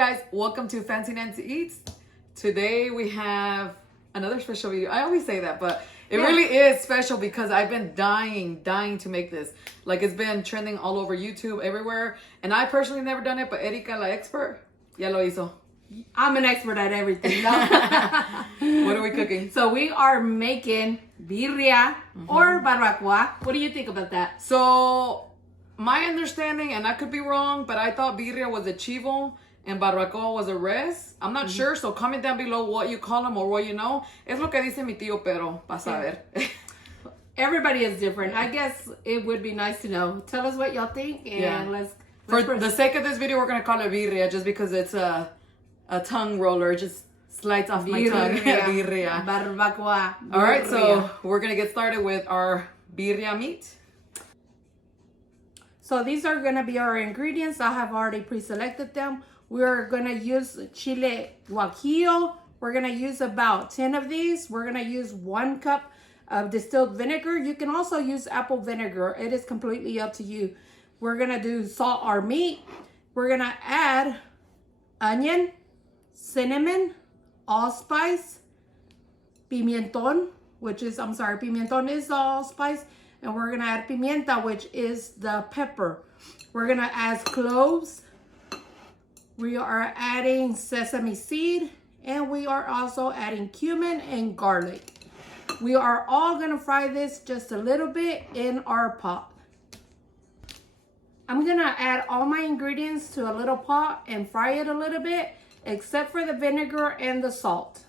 guys, welcome to Fancy Nancy Eats. Today we have another special video. I always say that, but it really is special because I've been dying to make this. Like, it's been trending all over YouTube, everywhere. And I personally never done it, but Erika, la expert, ya lo hizo. I'm an expert at everything. No? What are we cooking? So we are making birria or barbacoa. What do you think about that? So my understanding, and I could be wrong, but I thought birria was a chivo and barbacoa was a res. I'm not sure, so comment down below what you call them or what you know. Es lo que dice mi tío, pero vas a ver. Everybody is different. I guess it would be nice to know. Tell us what y'all think, and let's For the sake of this video, we're gonna call it birria just because it's a tongue roller. It just slides off my tongue. Birria. Barbacoa. All right, so we're gonna get started with our birria meat. So these are gonna be our ingredients. I have already pre-selected them. We're gonna use chile guajillo. We're gonna use about 10 of these. We're gonna use 1 cup of distilled vinegar. You can also use apple vinegar. It is completely up to you. We're gonna salt our meat. We're gonna add onion, cinnamon, allspice, pimentón, pimentón is the allspice, and we're gonna add pimienta, which is the pepper. We're gonna add cloves. We are adding sesame seed, and we are also adding cumin and garlic. We are all gonna fry this just a little bit in our pot. I'm gonna add all my ingredients to a little pot and fry it a little bit, except for the vinegar and the salt.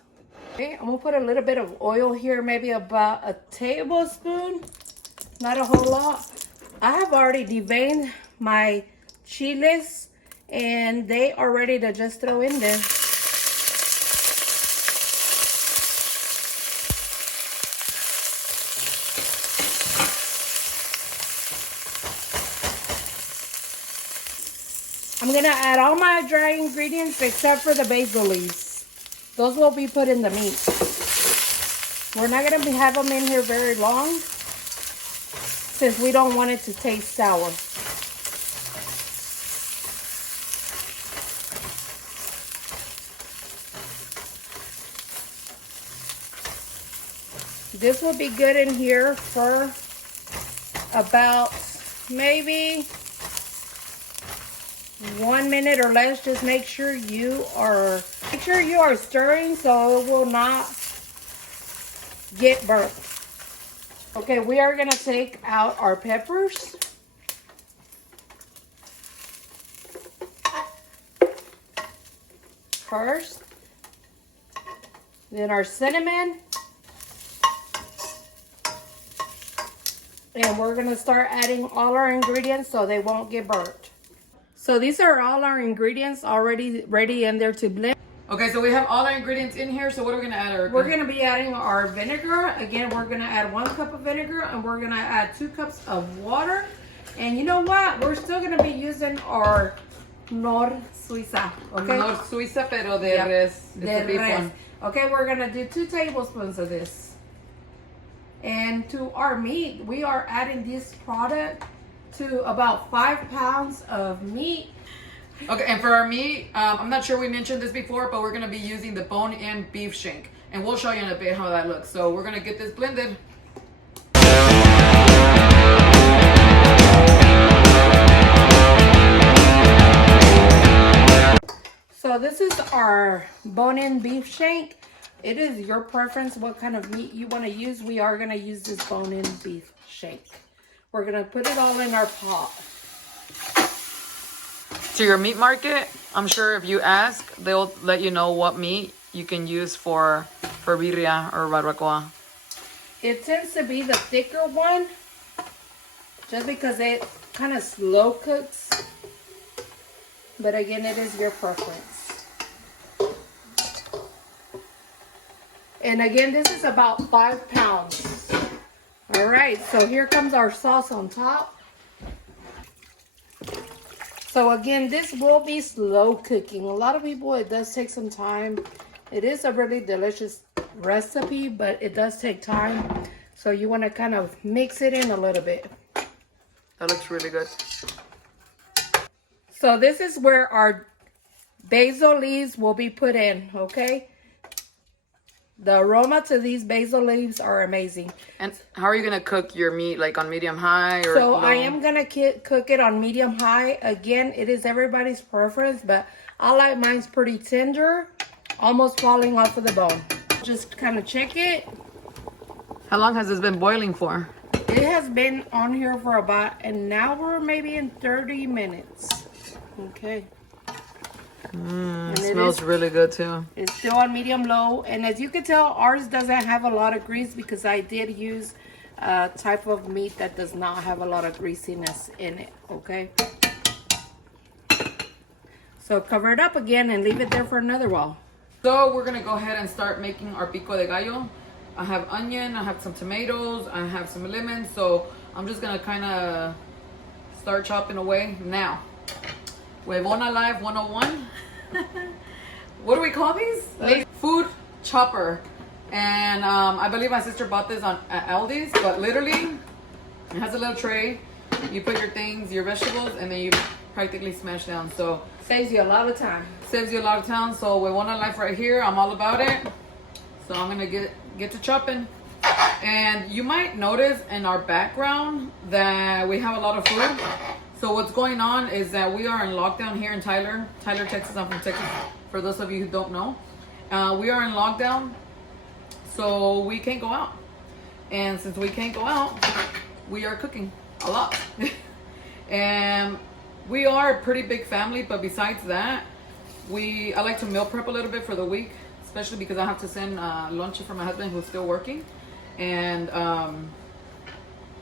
Okay, I'm gonna put a little bit of oil here, maybe about a tablespoon, not a whole lot. I have already deveined my chiles and they are ready to just throw in there. I'm gonna add all my dry ingredients except for the basil leaves. Those will be put in the meat. We're not gonna have them in here very long since we don't want it to taste sour. This will be good in here for about maybe 1 minute or less. Just make sure you are stirring so it will not get burnt. Okay, we are gonna take out our peppers. First, then our cinnamon. And we're gonna start adding all our ingredients so they won't get burnt. So these are all our ingredients already ready in there to blend. Okay, so we have all our ingredients in here. So what are we gonna add, Erica? We're gonna be adding our vinegar. Again, we're gonna add 1 cup of vinegar, and we're gonna add 2 cups of water. And you know what? We're still gonna be using our Nor Suiza. Okay. Nor Suiza, pero de res. De res. Okay, we're gonna do 2 tablespoons of this. And to our meat, we are adding this product to about 5 pounds of meat. Okay, and for our meat, I'm not sure we mentioned this before, but we're gonna be using the bone-in beef shank. And we'll show you in a bit how that looks. So we're gonna get this blended. So this is our bone-in beef shank. It is your preference what kind of meat you want to use. We are going to use this bone-in beef shank. We're going to put it all in our pot. To your meat market, I'm sure if you ask, they'll let you know what meat you can use for birria or barbacoa. It tends to be the thicker one, just because it kind of slow cooks. But again, it is your preference. And again, this is about 5 pounds. All right, so here comes our sauce on top. So again, this will be slow cooking. A lot of people, it does take some time. It is a really delicious recipe, but it does take time. So you want to kind of mix it in a little bit. That looks really good. So this is where our basil leaves will be put in, okay? The aroma to these basil leaves are amazing. And how are you gonna cook your meat, like on medium high or So low? I am gonna cook it on medium high. Again, it is everybody's preference, but I like mine's pretty tender, almost falling off of the bone. Just kind of check it. How long has this been boiling for? It has been on here for about an hour, maybe in 30 minutes. Okay. It smells really good too. It's still on medium low, and as you can tell, ours doesn't have a lot of grease because I did use a type of meat that does not have a lot of greasiness in it. Okay. So cover it up again and leave it there for another while. So we're gonna go ahead and start making our pico de gallo. I have onion, I have some tomatoes, I have some lemons. So I'm just gonna kind of start chopping away now. Huevona Live 101. What do we call these? Food chopper. And I believe my sister bought this at Aldi's, but literally it has a little tray. You put your things, your vegetables, and then you practically smash down. So Saves you a lot of time. saves you a lot of time. So Huevona Life right here, I'm all about it. So I'm gonna get to chopping. And you might notice in our background that we have a lot of food. So what's going on is that we are in lockdown here in Tyler, Texas. I'm from Texas, for those of you who don't know. We are in lockdown, so we can't go out. And since we can't go out, we are cooking a lot. And we are a pretty big family, but besides that, I like to meal prep a little bit for the week, especially because I have to send lunch for my husband who's still working. And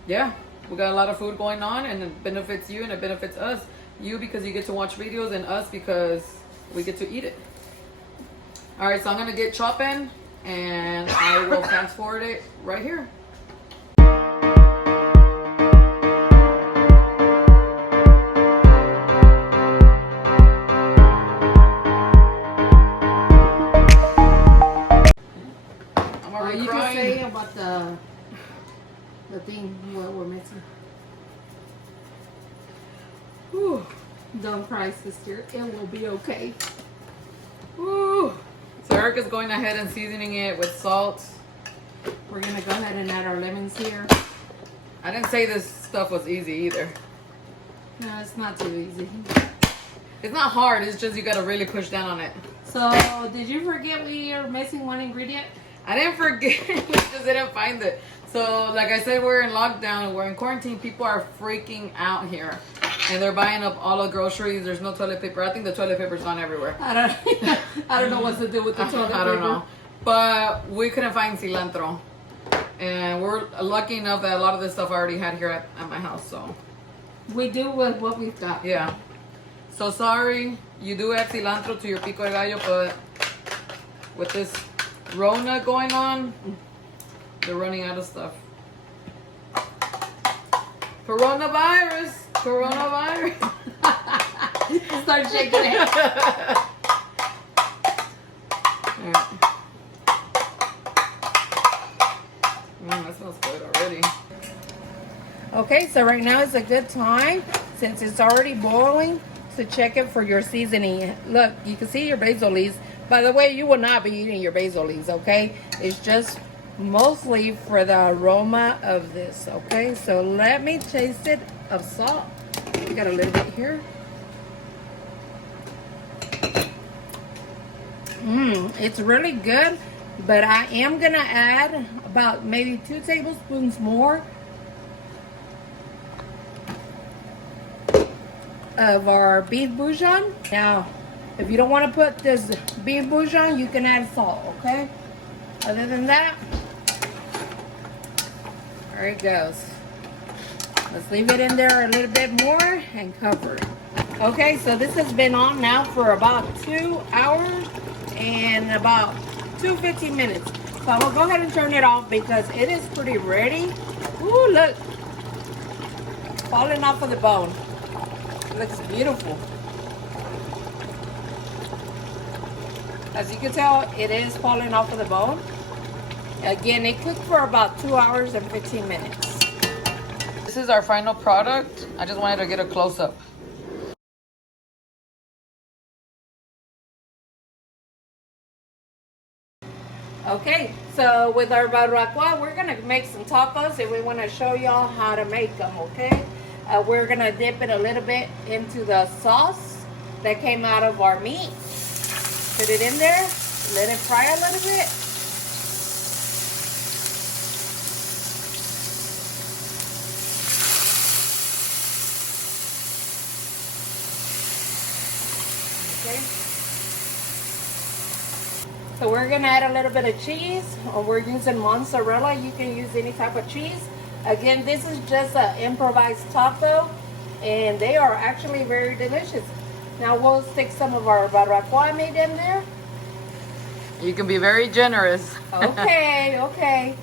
yeah, we got a lot of food going on, and it benefits you and it benefits us. You because you get to watch videos, and us because we get to eat it. All right, so I'm gonna get chopping, and I will fast forward it right here. What you can say about the thing what we're missing? Whew. Don't cry, sister. It will be okay. Woo. So Erica's going ahead and seasoning it with salt. We're gonna go ahead and add our lemons here. I didn't say this stuff was easy either. No, it's not too easy. It's not hard, it's just you gotta really push down on it. So, did you forget we are missing one ingredient? I didn't forget, we just didn't find it. So, like I said, we're in lockdown and we're in quarantine. People are freaking out here. And they're buying up all the groceries. There's no toilet paper. I think the toilet paper's gone everywhere. I don't know what to do with the toilet paper. I don't know. But we couldn't find cilantro. And we're lucky enough that a lot of this stuff I already had here at my house, so. We do with what we've got. Yeah. So sorry, you do add cilantro to your pico de gallo, but with this Rona going on, they're running out of stuff. Coronavirus. Start shaking it. That smells good already. Okay, so right now is a good time, since it's already boiling, to check it for your seasoning. Look, you can see your basil leaves. By the way, you will not be eating your basil leaves, okay? It's just mostly for the aroma of this, okay? So let me taste it of salt. We got a little bit here. It's really good, but I am gonna add about maybe 2 tablespoons more of our beef bouillon. Now, if you don't want to put this beef bouillon, you can add salt, okay? Other than that, there it goes. Let's leave it in there a little bit more and cover it. Okay, so this has been on now for about 2 hours and about 15 minutes. So I'm gonna go ahead and turn it off because it is pretty ready. Ooh, look, falling off of the bone. It looks beautiful. As you can tell, it is falling off of the bone. Again, it cooked for about 2 hours and 15 minutes. This is our final product. I just wanted to get a close-up. Okay, so with our barbacoa, we're gonna make some tacos, and we want to show y'all how to make them. Okay, we're gonna dip it a little bit into the sauce that came out of our meat. Put it in there, let it fry a little bit. Okay. So we're gonna add a little bit of cheese. We're using mozzarella. You can use any type of cheese. Again, this is just an improvised taco, and they are actually very delicious. Now we'll stick some of our barbacoa meat in there. You can be very generous. Okay, okay.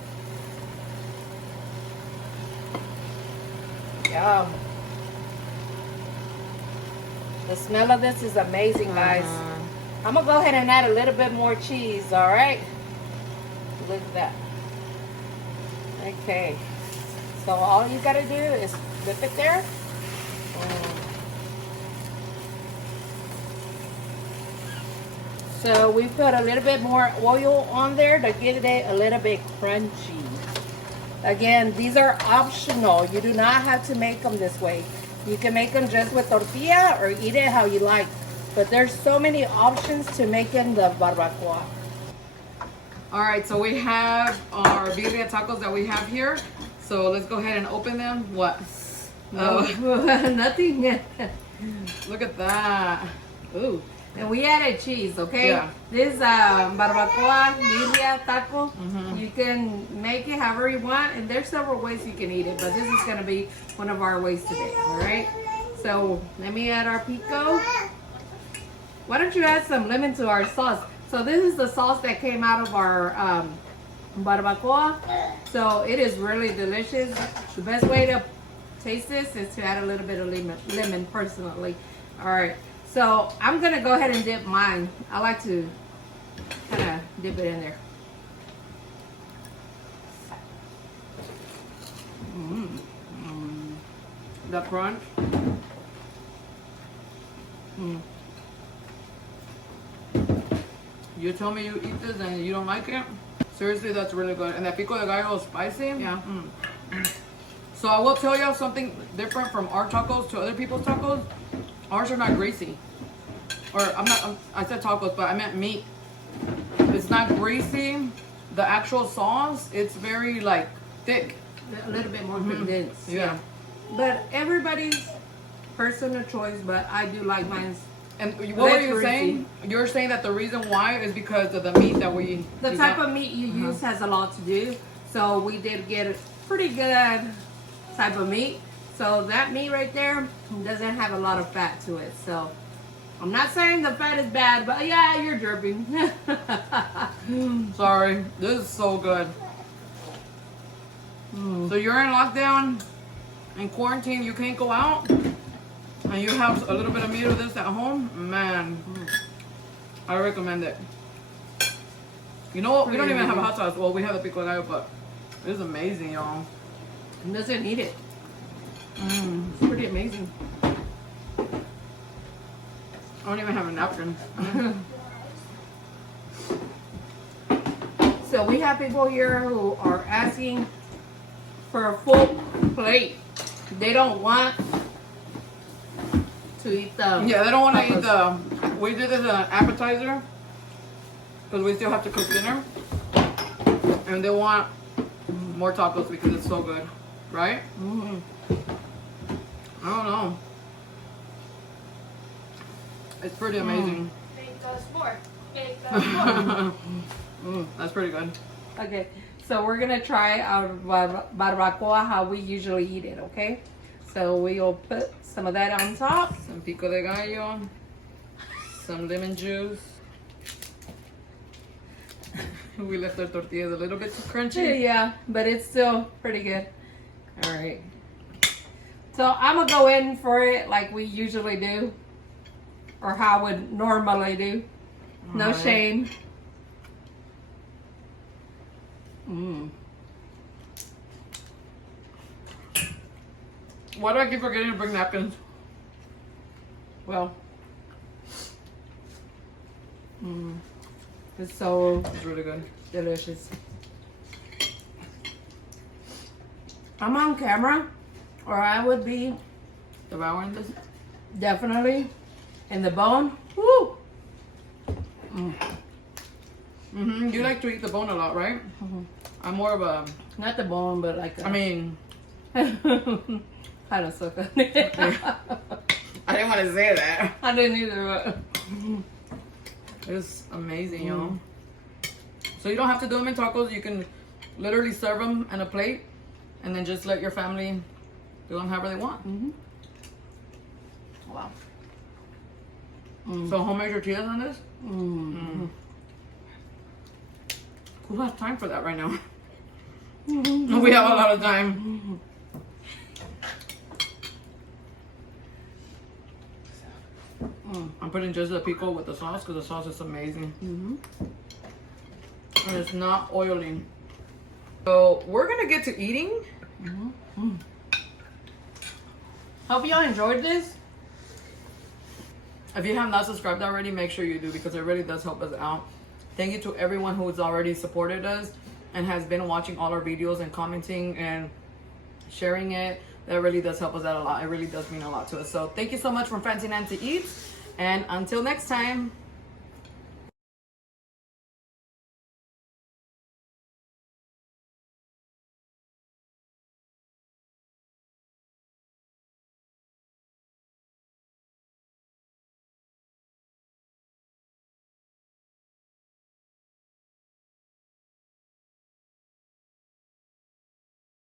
Yum. The smell of this is amazing, guys. I'm gonna go ahead and add a little bit more cheese, all right? Look at that. Okay. So all you gotta do is flip it there. So we put a little bit more oil on there to get it a little bit crunchy. Again, these are optional. You do not have to make them this way. You can make them just with tortilla or eat it how you like. But there's so many options to making the barbacoa. All right, so we have our birria tacos that we have here. So let's go ahead and open them. What? No, nothing. Look at that. Ooh. And we added cheese, okay? Yeah. This barbacoa birria taco. You can make it however you want, and there's several ways you can eat it, but this is gonna be one of our ways today, all right? So let me add our pico. Why don't you add some lemon to our sauce? So this is the sauce that came out of our barbacoa. So it is really delicious. The best way to taste this is to add a little bit of lemon personally. All right. So I'm gonna go ahead and dip mine. I like to kind of dip it in there. The crunch. You tell me you eat this and you don't like it? Seriously, that's really good. And that Pico de Gallo is spicy. Yeah. So I will tell you something different from our tacos to other people's tacos. Ours are not greasy. Or I said tacos, but I meant meat. It's not greasy. The actual sauce, it's very like thick. A little bit more condensed. Yeah. But everybody's personal choice, but I do like mine. And what were you saying? You were saying that the reason why is because of the meat that we... The type of meat you use has a lot to do. So we did get a pretty good type of meat. So that meat right there doesn't have a lot of fat to it. So I'm not saying the fat is bad, but yeah, you're dripping. Sorry. This is so good. So you're in lockdown, in quarantine, you can't go out, and you have a little bit of meat of this at home, man, I recommend it. You know what? We don't even have a hot sauce. Well, we have the pico de gallo, but it's amazing, y'all. It doesn't need it. It's pretty amazing. I don't even have a napkin. So we have people here who are asking for a full plate. They don't want to eat the... Yeah, they don't want to eat the... We did this as an appetizer because we still have to cook dinner. And they want more tacos because it's so good. Right? I don't know. It's pretty amazing. Make us more. Make us more. That's pretty good. Okay, so we're gonna try our barbacoa how we usually eat it, okay? So we'll put some of that on top. Some pico de gallo. Some lemon juice. We left our tortillas a little bit too crunchy. Yeah, but it's still pretty good. All right. So I'm gonna go in for it like we usually do, or how I would normally do. No shame. Why do I keep forgetting to bring napkins? Well. It's so It's really good. delicious. I'm on camera, or I would be Devouring this. definitely in the bone. Woo! You like to eat the bone a lot, right? I'm more of a. Not the bone, but like. I mean, kind of suck on it. I didn't want to say that. I didn't either. It's amazing, y'all. So you don't have to do them in tacos. You can literally serve them in a plate, and then just let your family do them however they want. Wow. So homemade tortillas on this. Who has time for that right now? We have a lot of time. I'm putting just the pico with the sauce because the sauce is amazing. And it's not oily. So we're gonna get to eating. Hope y'all enjoyed this. If you have not subscribed already, make sure you do because it really does help us out. Thank you to everyone who has already supported us and has been watching all our videos and commenting and sharing it. That really does help us out a lot. It really does mean a lot to us. So thank you so much from Fancy Nancy Eats. And until next time.